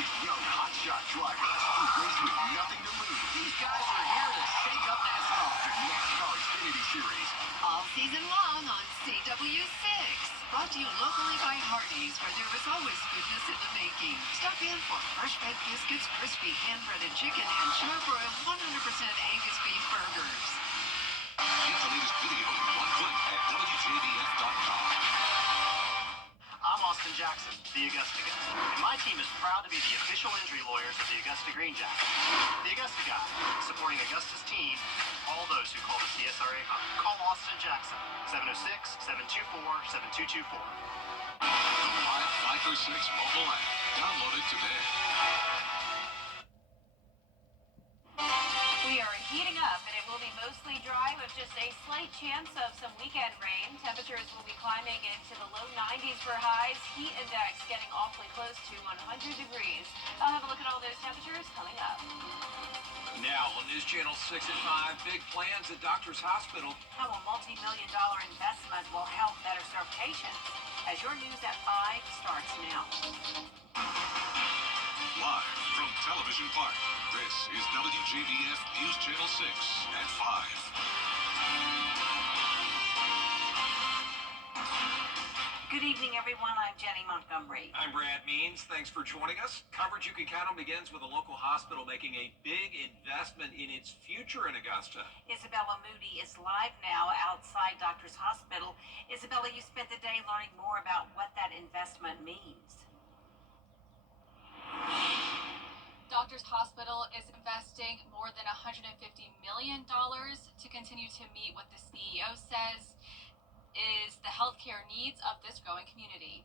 with young hotshot drivers who race with nothing to lose. These guys are here to shake up NASCAR. The NASCAR Xfinity Series. All season long on CW6. Brought to you locally by Hardee's, where there is always goodness in the making. Stop in for fresh baked biscuits, crispy hand-breaded chicken, and char-broiled 100% Angus beef burgers. Get the latest video in one click at WJBF.com. I'm Austin Jackson, the Augusta Guy, and my team is proud to be the official injury lawyers of the Augusta Green Jackets. The Augusta Guy, supporting Augusta's team, all those who call the CSRA hub. Call Austin Jackson, 706-724-7224. The Live 546 mobile app. Download it today. We are heating up, and it will be mostly dry with just a slight chance of some weekend rain. Temperatures will be climbing into the low 90s for highs. Heat index getting awfully close to 100 degrees. I'll have a look at all those temperatures coming up. Now on News Channel 6 at 5, big plans at Doctors Hospital. How a multi-million-dollar investment will help better serve patients. As your News at 5 starts now. Live from Television Park, this is WJBF News Channel 6 at 5. Good evening, everyone. I'm Jenny Montgomery. I'm Brad Means. Thanks for joining us. Coverage you can count on begins with a local hospital making a big investment in its future in Augusta. Isabella Moody is live now outside Doctors Hospital. Isabella, you spent the day learning more about what that investment means. Doctors Hospital is investing more than $150 million to continue to meet what the CEO says is the healthcare needs of this growing community.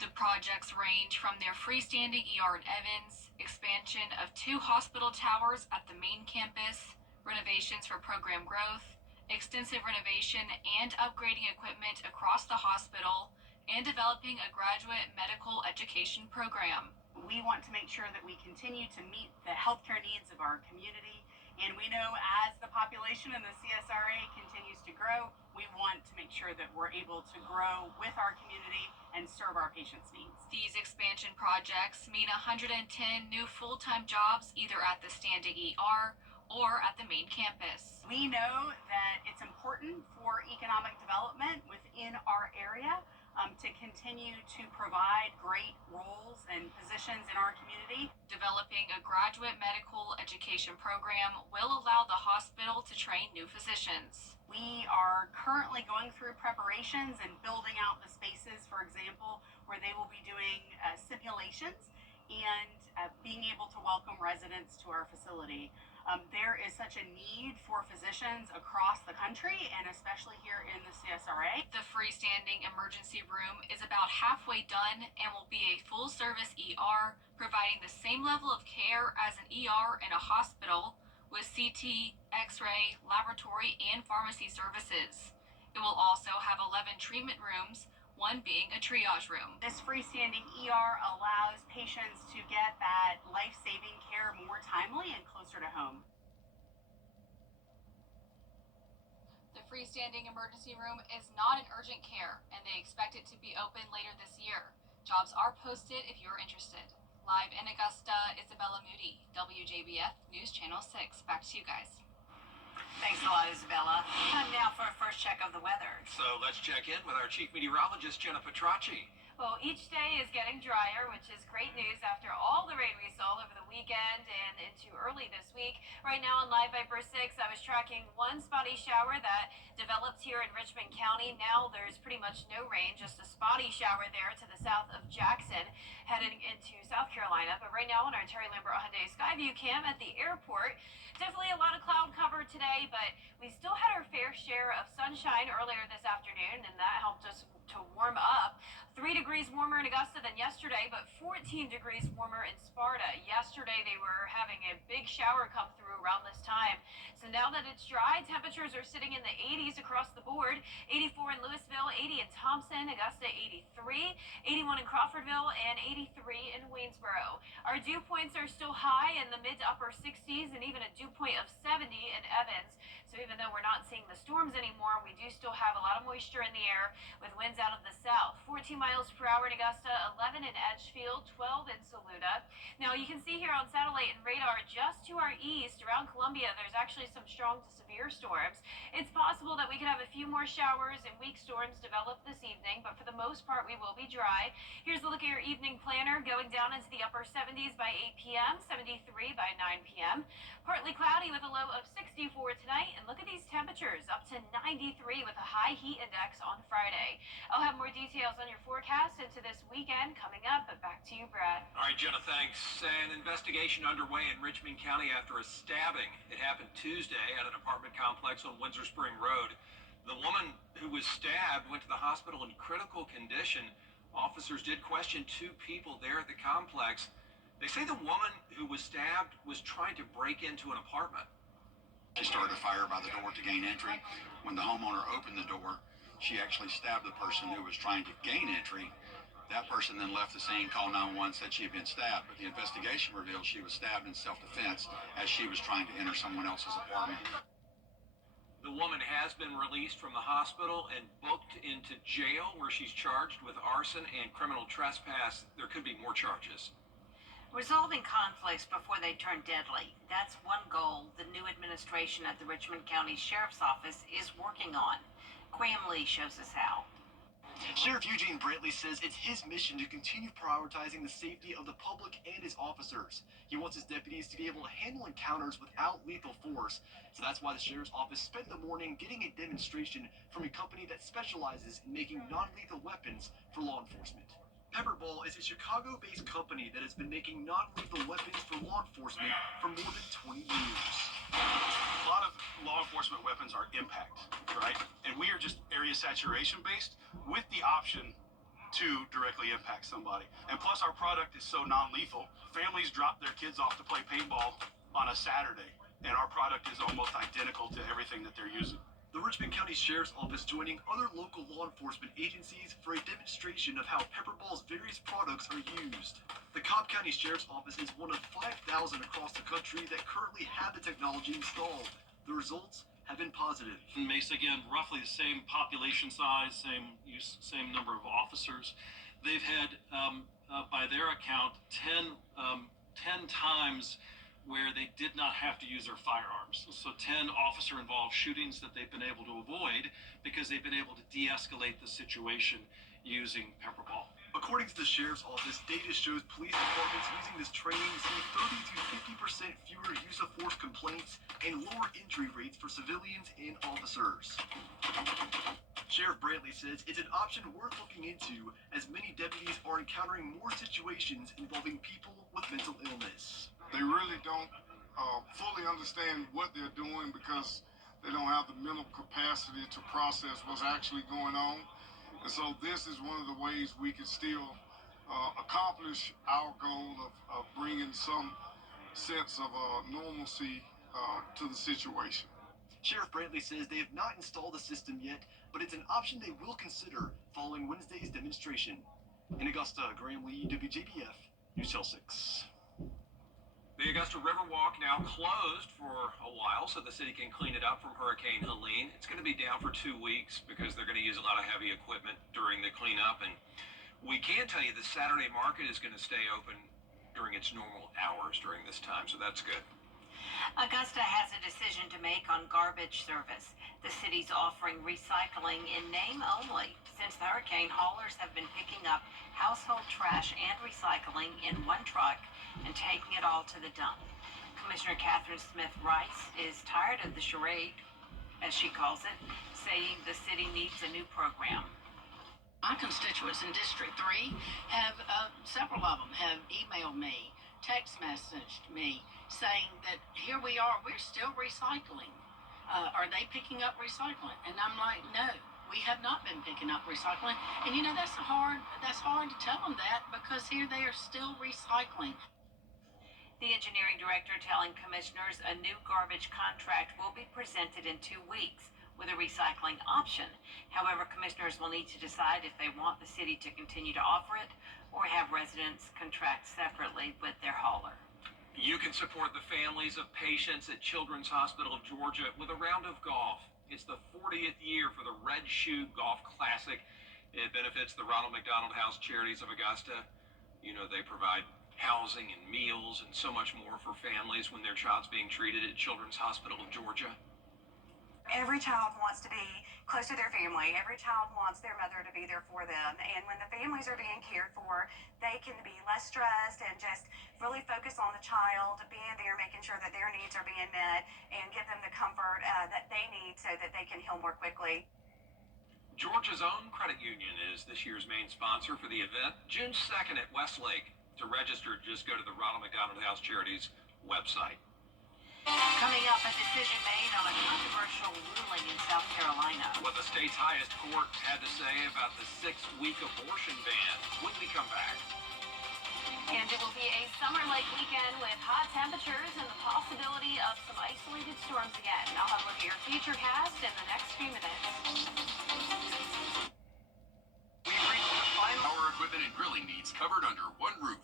The projects range from their freestanding ER in Evans, expansion of 2 hospital towers at the main campus, renovations for program growth, extensive renovation and upgrading equipment across the hospital, and developing a graduate medical education program. We want to make sure that we continue to meet the healthcare needs of our community. And we know as the population in the CSRA continues to grow, we want to make sure that we're able to grow with our community and serve our patients' needs. These expansion projects mean 110 new full-time jobs either at the standing ER or at the main campus. We know that it's important for economic development within our area to continue to provide great roles and positions in our community. Developing a graduate medical education program will allow the hospital to train new physicians. We are currently going through preparations and building out the spaces, for example, where they will be doing simulations and being able to welcome residents to our facility. There is such a need for physicians across the country and especially here in the CSRA. The freestanding emergency room is about halfway done and will be a full-service ER, providing the same level of care as an ER in a hospital with CT, X-ray, laboratory, and pharmacy services. It will also have 11 treatment rooms, one being a triage room. This freestanding ER allows patients to get that life-saving care more timely and closer to home. The freestanding emergency room is not an urgent care, and they expect it to be open later this year. Jobs are posted if you're interested. Live in Augusta, Isabella Moody, WJBF News Channel 6. Back to you guys. Thanks a lot, Isabella. Time now for a first check of the weather. So let's check in with our chief meteorologist, Jenna Petracci. Well, each day is getting drier, which is great news after all the rain we saw over the weekend and into early this week. Right now on Live Viper 6, I was tracking one spotty shower that developed here in Richmond County. Now there's pretty much no rain, just a spotty shower there to the south of Jackson, heading into South Carolina. But right now on our Terry Lambert Hyundai Skyview cam at the airport, definitely a lot of cloud cover today, but we still had our fair share of sunshine earlier this afternoon, and that helped us to warm up. 3 degrees warmer in Augusta than yesterday, but 14 degrees warmer in Sparta. Yesterday, they were having a big shower come through around this time. So now that it's dry, temperatures are sitting in the 80s across the board. 84 in Louisville, 80 in Thompson, Augusta 83, 81 in Crawfordville, and 83 in Waynesboro. Our dew points are still high in the mid to upper 60s and even a dew point of 70 in Evans. So even though we're not seeing the storms anymore, we do still have a lot of moisture in the air with winds out of the south. 14 miles per hour in Augusta, 11 in Edgefield, 12 in Saluda. Canada. Now, you can see here on satellite and radar just to our east around Columbia, there's actually some strong to severe storms. It's possible that we could have a few more showers and weak storms develop this evening, but for the most part, we will be dry. Here's a look at your evening planner going down into the upper 70s by 8 p.m., 73 by 9 p.m. Partly cloudy with a low of 64 tonight, and look at these temperatures up to 93 with a high heat index on Friday. I'll have more details on your forecast into this weekend coming up, but back to you, Brad. All right, Jenna, thanks. An investigation underway in Richmond County after a stabbing. It happened Tuesday at an apartment complex on Windsor Spring Road. The woman who was stabbed went to the hospital in critical condition. Officers did question two people there at the complex. They say the woman who was stabbed was trying to break into an apartment. She started a fire by the door to gain entry. When the homeowner opened the door, she actually stabbed the person who was trying to gain entry. That person then left the scene, called 911, said she had been stabbed, but the investigation revealed she was stabbed in self-defense as she was trying to enter someone else's apartment. The woman has been released from the hospital and booked into jail, where she's charged with arson and criminal trespass. There could be more charges. Resolving conflicts before they turn deadly. That's one goal the new administration at the Richmond County Sheriff's Office is working on. Graham Lee shows us how. Sheriff Eugene Brantley says it's his mission to continue prioritizing the safety of the public and his officers. He wants his deputies to be able to handle encounters without lethal force. So that's why the Sheriff's Office spent the morning getting a demonstration from a company that specializes in making non-lethal weapons for law enforcement. Pepperball is a Chicago-based company that has been making non-lethal weapons for law enforcement for more than 20 years. A lot of law enforcement weapons are impact, right? And we are just area saturation based with the option to directly impact somebody. And plus our product is so non-lethal, families drop their kids off to play paintball on a Saturday, and our product is almost identical to everything that they're using. The Richmond County Sheriff's Office joining other local law enforcement agencies for a demonstration of how Pepperball's various products are used. The Cobb County Sheriff's Office is one of 5,000 across the country that currently have the technology installed. The results have been positive. Mesa, again, roughly the same population size, same number of officers. They've had, by their account, 10 times where they did not have to use their firearms. So 10 officer-involved shootings that they've been able to avoid because they've been able to de-escalate the situation using Pepperball. According to the Sheriff's Office, data shows police departments using this training see 30 to 50% fewer use of force complaints and lower injury rates for civilians and officers. Sheriff Brantley says it's an option worth looking into, as many deputies are encountering more situations involving people with mental illness. They really don't fully understand what they're doing because they don't have the mental capacity to process what's actually going on. And so this is one of the ways we can still accomplish our goal of bringing some sense of normalcy to the situation. Sheriff Brantley says they have not installed the system yet, but it's an option they will consider following Wednesday's demonstration. In Augusta, Graham Lee, WJBF, News Channel 6. The Augusta Riverwalk now closed for a while so the city can clean it up from Hurricane Helene. It's going to be down for 2 weeks because they're going to use a lot of heavy equipment during the cleanup. And we can tell you the Saturday market is going to stay open during its normal hours during this time, so that's good. Augusta has a decision to make on garbage service. The city's offering recycling in name only. Since the hurricane, haulers have been picking up household trash and recycling in one truck and taking it all to the dump. Commissioner Catherine Smith Rice is tired of the charade, as she calls it, saying the city needs a new program. My constituents in District 3 have, several of them have emailed me, text messaged me, saying that here we are, we're still recycling. Are they picking up recycling? And I'm like, no, we have not been picking up recycling. And you know, that's hard to tell them that because here they are still recycling. The engineering director telling commissioners a new garbage contract will be presented in 2 weeks with a recycling option. However, commissioners will need to decide if they want the city to continue to offer it or have residents contract separately with their hauler. You can support the families of patients at Children's Hospital of Georgia with a round of golf. It's the 40th year for the Red Shoe Golf Classic. It benefits the Ronald McDonald House Charities of Augusta. You know, they provide housing and meals and so much more for families when their child's being treated at Children's Hospital of Georgia. Every child wants to be close to their family. Every child wants their mother to be there for them. And when the families are being cared for, they can be less stressed and just really focus on the child, being there, making sure that their needs are being met, and give them the comfort that they need so that they can heal more quickly. Georgia's own credit union is this year's main sponsor for the event, June 2nd at Westlake. To register, just go to the Ronald McDonald House Charities website. Coming up, a decision made on a controversial ruling in South Carolina. What the state's highest court had to say about the 6-week abortion ban when we come back. And it will be a summer-like weekend with hot temperatures and the possibility of some isolated storms again. I'll have a look at your future cast in the next few minutes. We've reached the final. Our equipment and drilling needs covered under one roof.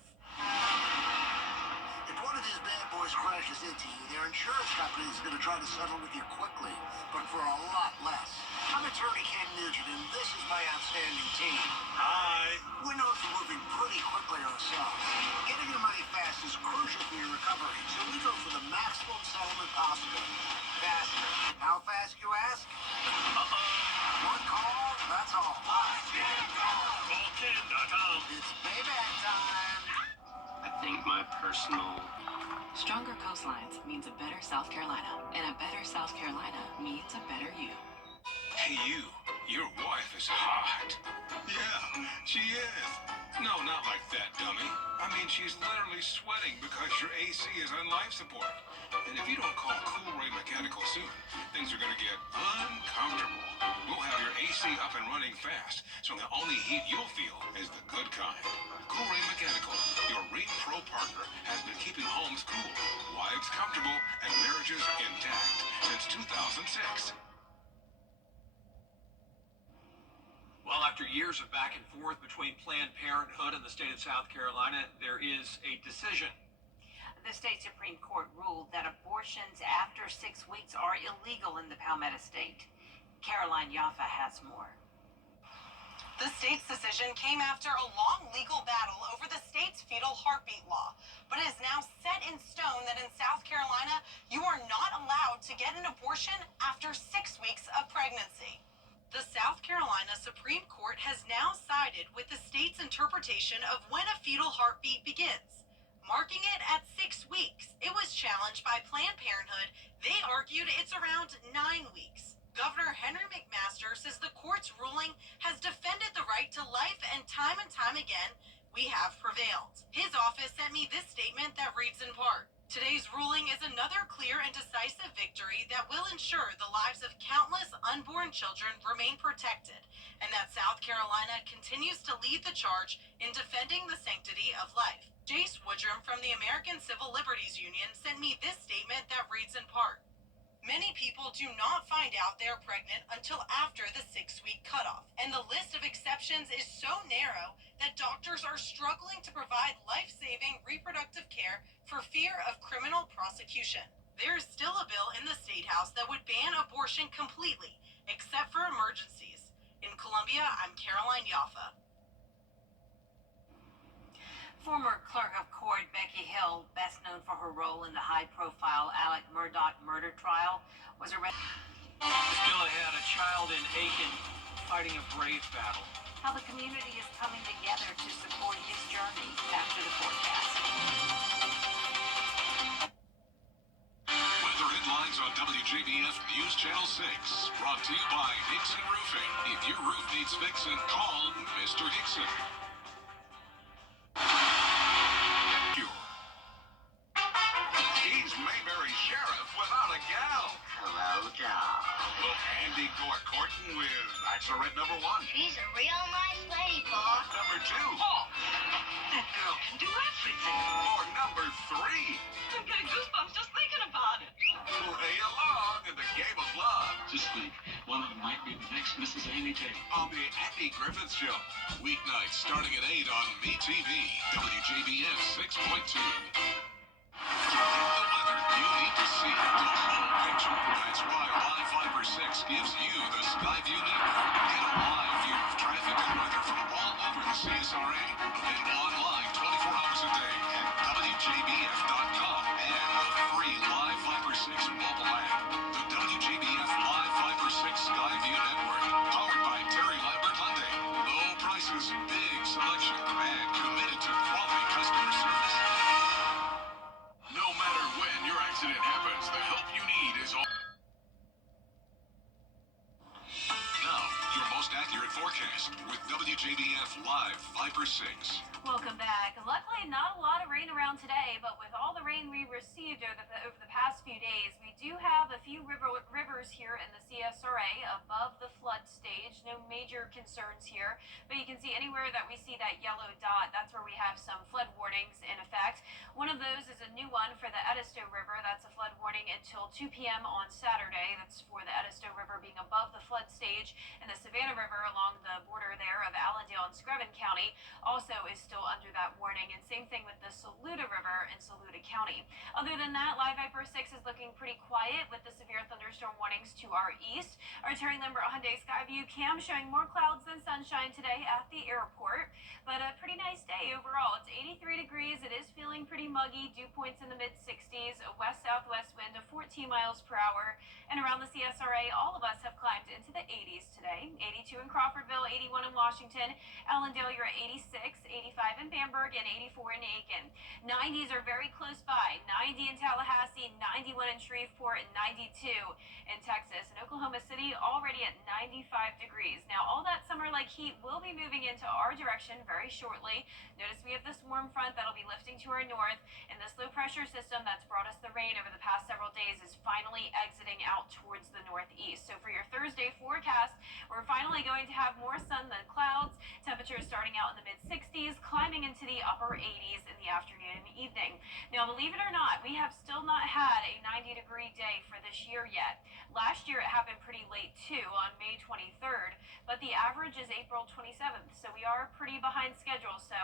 If one of these bad boys crashes into you, their insurance company is going to try to settle with you quickly, but for a lot less. I'm attorney Ken Nugent, and this is my outstanding team. Hi. We're known for moving pretty quickly ourselves. Getting your money fast is crucial for your recovery, so we go for the maximum settlement possible. Faster. How fast, you ask? One call, that's all. Call10.com. It's payback time. I think my personal... Stronger coastlines means a better South Carolina, and a better South Carolina means a better you. Hey, you. Your wife is hot. Yeah, she is. No, not like that, dummy. I mean, she's literally sweating because your AC is on life support. And if you don't call Cool Ray Mechanical soon, things are going to get uncomfortable. We'll have your AC up and running fast, so the only heat you'll feel is the good kind. Cool Ray Mechanical, your Ring Pro partner, has been keeping homes cool, wives comfortable, and marriages intact since 2006. Well, after years of back and forth between Planned Parenthood and the state of South Carolina, there is a decision. The state Supreme Court ruled that abortions after 6 weeks are illegal in the Palmetto State. Caroline Yaffa has more. The state's decision came after a long legal battle over the state's fetal heartbeat law, but it is now set in stone that in South Carolina, you are not allowed to get an abortion after 6 weeks of pregnancy. The South Carolina Supreme Court has now sided with the state's interpretation of when a fetal heartbeat begins, marking it at 6 weeks. It was challenged by Planned Parenthood. They argued it's around 9 weeks. Governor Henry McMaster says the court's ruling has defended the right to life, and time again, we have prevailed. His office sent me this statement that reads in part, "Today's ruling is another clear and decisive victory that will ensure the lives of countless unborn children remain protected, and that South Carolina continues to lead the charge in defending the sanctity of life." Jace Woodrum from the American Civil Liberties Union sent me this statement that reads in part, "Many people do not find out they're pregnant until after the 6-week cutoff, and the list of exceptions is so narrow that doctors are struggling to provide life-saving reproductive care for fear of criminal prosecution. There is still a bill in the State House that would ban abortion completely, except for emergencies. In Columbia, I'm Caroline Yaffa." Former clerk of court Becky Hill, best known for her role in the high-profile Alec Murdaugh murder trial, was arrested. Still ahead, a child in Aiken fighting a brave battle. How the community is coming together to support his journey after the forecast. Weather headlines on WJBF News Channel 6. Brought to you by Hickson Roofing. If your roof needs fixing, call Mr. Hickson. He's Mayberry Sheriff without a gal. Hello, John. Will Andy go a courting with Bachelorette number 1? She's a real nice lady, Pa. Number 2? Pa, that girl can do everything. Or number 3? I'm getting goosebumps just thinking about it. Play along in the game of love. Just think, one of them might be the next Mrs. Amy Tate. On the Andy Griffith Show. Weeknights starting at 8 on MeTV. WJBF 6.2. To get the weather you need to see the whole picture. That's why Live Fiber 6 gives you the Skyview network. Get a live view of traffic and weather from all over the CSRA. Available online 24 hours a day at WJBF Live Viper 6. Welcome back. Luckily, not a lot of rain around today, but with all the rain we received over the past few days, we do have a few rivers here in the CSRA above the flood stage. No major concerns here, but you can see anywhere that we see that yellow dot, that's where we have some flood warnings in effect. One of those is a new one for the Edisto River. That's a flood warning until 2 p.m. on Saturday. That's for the Edisto River being above the flood stage, and the Savannah River along the border there of Allendale and Screven County also is still under that warning, and same thing with the Saluda River in Saluda County. Other than that, Live Viper 6 is looking pretty quiet with the severe thunderstorm warnings to our east. Our Terry Lambert Hyundai Skyview cam showing more clouds than sunshine today at the airport, but a pretty nice day overall. It's 83 degrees. It is feeling pretty muggy. Dew points in the mid-60s, a west-southwest wind of 14 miles per hour, and around the CSRA, all of us have climbed into the 80s today. 82 in Crawfordville, 81 in Washington, Allendale, you're at 86, 85 in Bamberg, and 84 in Aiken. 90s are very close by. 90 in Tallahassee, 91 in Shreveport, and 92 in Texas. And Oklahoma City already at 95 degrees. Now, all that summer-like heat will be moving into our direction very shortly. Notice we have this warm front that'll be lifting to our north, and this low-pressure system that's brought us the rain over the past several days is finally exiting out towards the northeast. So for your Thursday forecast, we're finally going to have more sun than clouds. Temperatures starting out in the mid-60s, climbing into the upper 80s in the afternoon and evening. Now, believe it or not, we have still not had a 90-degree day for this year yet. Last year, it happened pretty late, too, on May 23rd, but the average is April 27th, so we are pretty behind schedule. So,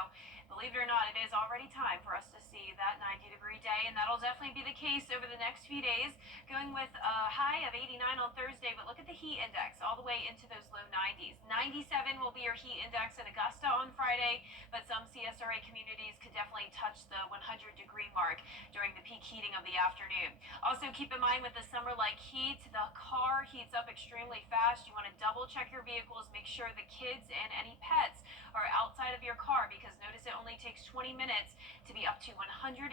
believe it or not, it is already time for us to see that 90-degree day, and that'll definitely be the case over the next few days, going with a high of 89 on Thursday, but look at the heat index all the way into those low 90s. 97 will be your heat index in Augusta on Friday, but some CSRA communities could definitely touch the 100-degree mark during the peak heating of the afternoon. Also, keep in mind with the summer-like heat, the car heats up extremely fast. You want to double-check your vehicles, make sure the kids and any pets are outside of your car, because notice it only takes 20 minutes to be up to 119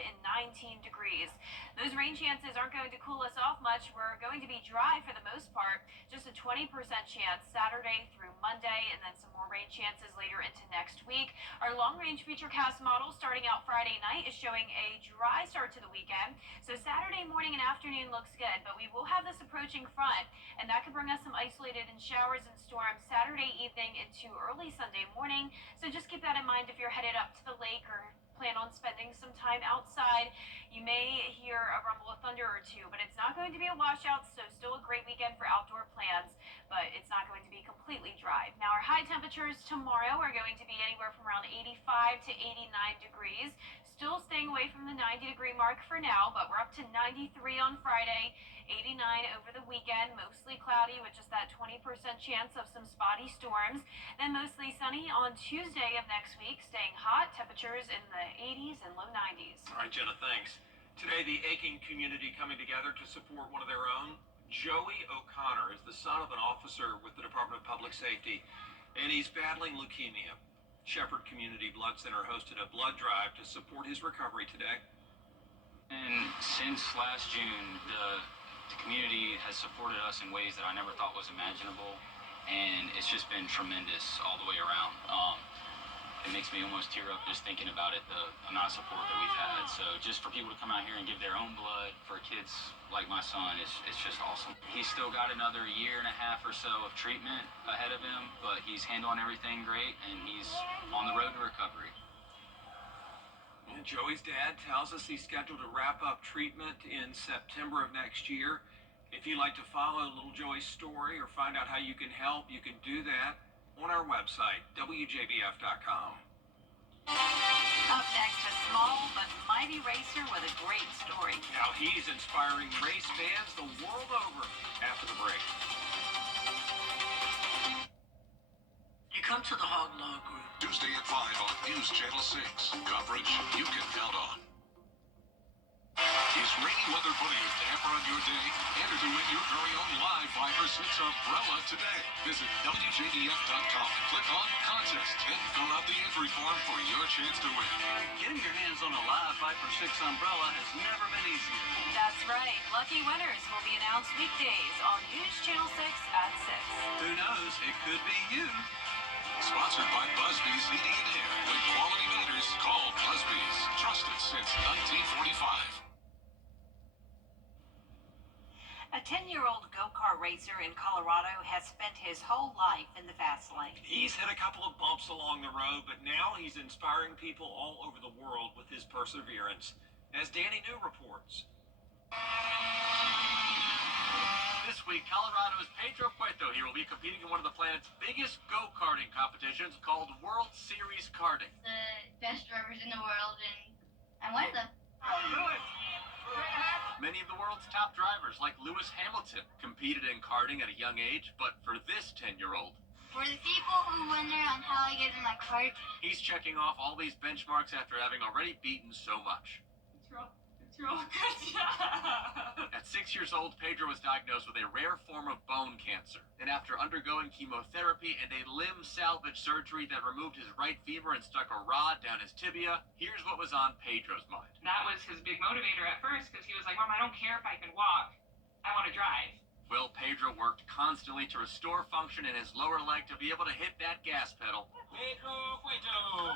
degrees. Those rain chances aren't going to cool us off much. We're going to be dry for the most part, just a 20% chance Saturday through Monday, and then some more rain chances later into next week. Our long-range futurecast model starting out Friday night is showing a dry start to the weekend, so Saturday morning and afternoon looks good, but we will have this approaching front, and that could bring us some isolated showers and storms Saturday evening into early Sunday morning. So just keep that in mind if you're headed up to the lake or plan on spending some time outside. You may hear a rumble of thunder or two, but it's not going to be a washout, so still a great weekend for outdoor plans, but it's not going to be completely dry. Now, our high temperatures tomorrow are going to be anywhere from around 85 to 89 degrees. Still staying away from the 90-degree mark for now, but we're up to 93 on Friday, 89 over the weekend, mostly cloudy with just that 20% chance of some spotty storms. Then mostly sunny on Tuesday of next week, staying hot, temperatures in the 80s and low 90s. All right, Jenna, thanks. Today, the Aiken community coming together to support one of their own. Joey O'Connor is the son of an officer with the Department of Public Safety, and he's battling leukemia. Shepherd Community Blood Center hosted a blood drive to support his recovery today. And since last June, the community has supported us in ways that I never thought was imaginable, and it's just been tremendous all the way around. It makes me almost tear up just thinking about it, the amount of support that we've had. So just for people to come out here and give their own blood for kids like my son, it's just awesome. He's still got another year and a half or so of treatment ahead of him, but he's handling everything great, and he's on the road to recovery. And Joey's dad tells us he's scheduled to wrap up treatment in September of next year. If you'd like to follow little Joey's story or find out how you can help, you can do that on our website, WJBF.com. Up next, a small but mighty racer with a great story. How he's inspiring race fans the world over after the break. You come to the Hog Law Group. Tuesday at 5 on News Channel 6. Coverage you can count on. Is rainy weather putting a damper on your day? Enter to win your very own live Viper 6 umbrella today. Visit WJBF.com and click on Contest and fill out the entry form for your chance to win. Getting your hands on a live Viper 6 umbrella has never been easier. That's right. Lucky winners will be announced weekdays on News Channel 6 at 6. Who knows? It could be you. Sponsored by Busby's Heating and Air. With quality meters, call Busby's. Trusted since 1945. A 10-year-old go-kart racer in Colorado has spent his whole life in the fast lane. He's hit a couple of bumps along the road, but now he's inspiring people all over the world with his perseverance. As Danny New reports. This week, Colorado's Pedro Cueto here will be competing in one of the planet's biggest go-karting competitions called World Series Karting. The best drivers in the world, and I'm one of them. Many of the world's top drivers, like Lewis Hamilton, competed in karting at a young age, but for this 10-year-old, For the people who wonder on how I get in my cart, he's checking off all these benchmarks after having already beaten so much. it's real good job. At 6 years old, Pedro was diagnosed with a rare form of bone cancer, and after undergoing chemotherapy and a limb salvage surgery that removed his right femur and stuck a rod down his tibia, here's what was on Pedro's mind. That was his big motivator at first, because he was like, Mom, I don't care if I can walk. I want to drive. Well, Pedro worked constantly to restore function in his lower leg to be able to hit that gas pedal. Pedro Cueto.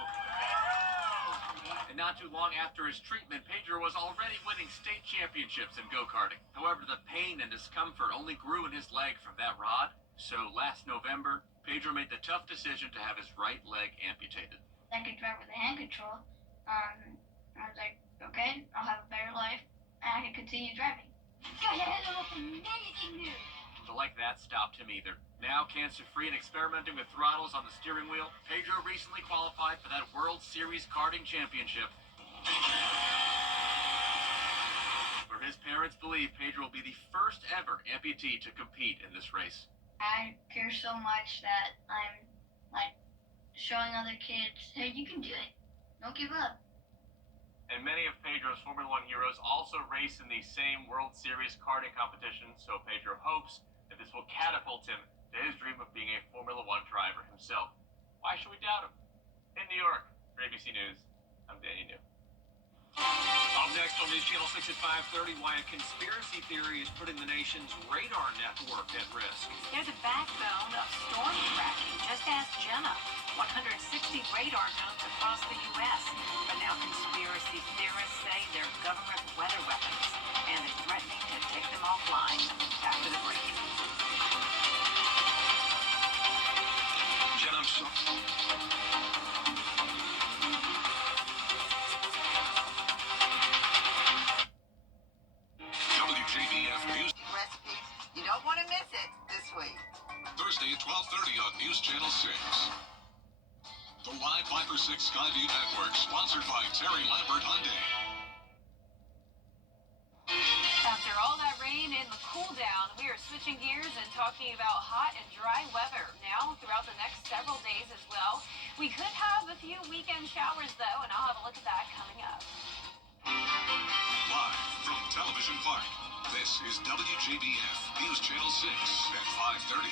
And not too long after his treatment, Pedro was already winning state championships in go-karting. However, the pain and discomfort only grew in his leg from that rod. So last November, Pedro made the tough decision to have his right leg amputated. I could drive with a hand control. I was like, okay, I'll have a better life, and I can continue driving. Guys, I had amazing news. But like that stopped him either. Now cancer-free and experimenting with throttles on the steering wheel, Pedro recently qualified for that World Series Karting Championship. Where his parents believe Pedro will be the first ever amputee to compete in this race. I care so much that I'm, like, showing other kids, hey, you can do it. Don't give up. And many of Pedro's Formula One heroes also race in the same World Series karting competition, so Pedro hopes that this will catapult him to his dream of being a Formula One driver himself. Why should we doubt him? In New York, for ABC News, I'm Danny New. Up next on News Channel 6 at 5:30, why a conspiracy theory is putting the nation's radar network at risk. They're the backbone of storm tracking. Just ask Jenna. 160 radar nodes across the U.S. But now conspiracy theorists say they're government weather weapons, and they're threatening to take them offline after the break. Jen, I'm sorry. WJBF News. Recipes. You don't want to miss it this week. Thursday at 12:30 on News Channel 6. The Live 5 for 6 Skyview Network, sponsored by Terry Lambert Hyundai. After all that rain and the cool down, we are switching gears and talking about hot and dry weather now throughout the next several days as well. We could have a few weekend showers though, and I'll have a look at that coming up. Live from Television Park, this is WJBF News Channel 6 at 5:30.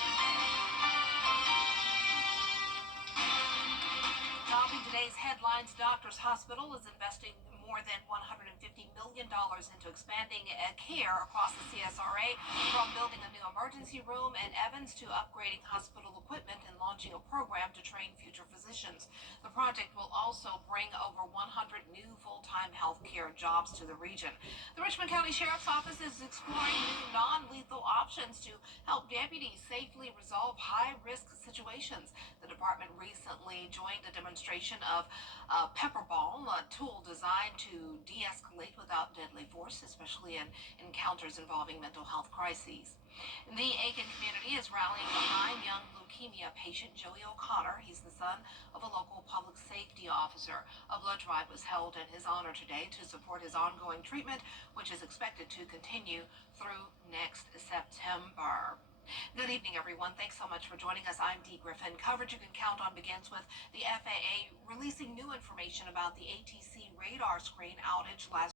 Topping today's headlines, Doctors Hospital is investing more than $150 million into expanding care across the CSRA, from building a new emergency room in Evans to upgrading hospital equipment and launching a program to train future physicians. The project will also bring over 100 new full-time healthcare jobs to the region. The Richmond County Sheriff's Office is exploring new non-lethal options to help deputies safely resolve high-risk situations. The department recently joined a demonstration of pepper ball, a tool designed to de-escalate without deadly force, especially in encounters involving mental health crises. The Aiken community is rallying behind young leukemia patient Joey O'Connor. He's the son of a local public safety officer. A blood drive was held in his honor today to support his ongoing treatment, which is expected to continue through next September. Good evening, everyone. Thanks so much for joining us. I'm Dee Griffin. Coverage you can count on begins with the FAA releasing new information about the ATC radar screen outage last